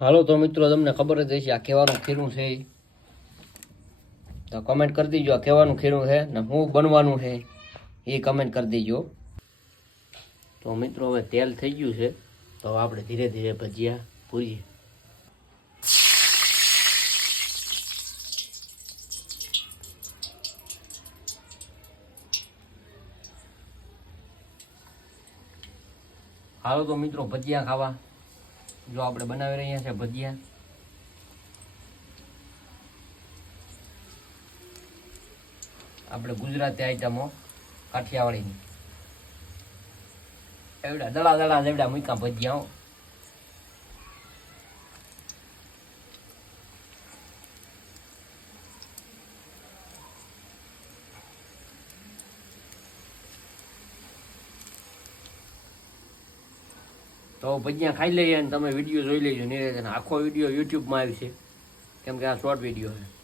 હાલો તો મિત્રો તમને ખબર જ હશે આ કેવાનું ખીરું છે તો કમેન્ટ કરી દીજો આ કેવાનું ખીરું છે ને હું બનવાનું છે એ કમેન્ટ કરી દીજો તો મિત્રો હવે તેલ થઈ ગયું છે તો આપણે ધીરે ધીરે ભજીયા પૂરીએ હાલો તો મિત્રો ભજીયા ખાવા જો આપણે બનાવી રહ્યા છે ભજીયા આપણે ગુજરાતી આઈટમો કાઠિયાવાડીની એવડા દડા દડા જેવડા મૂકા ભજીયા તો ભજીયા ખાઈ લઈએ અને તમે વિડીયો જોઈ લેજો નિરેતન આખો વિડીયો યુટ્યુબમાં આવશે કેમ કે આ શોર્ટ વિડીયો છે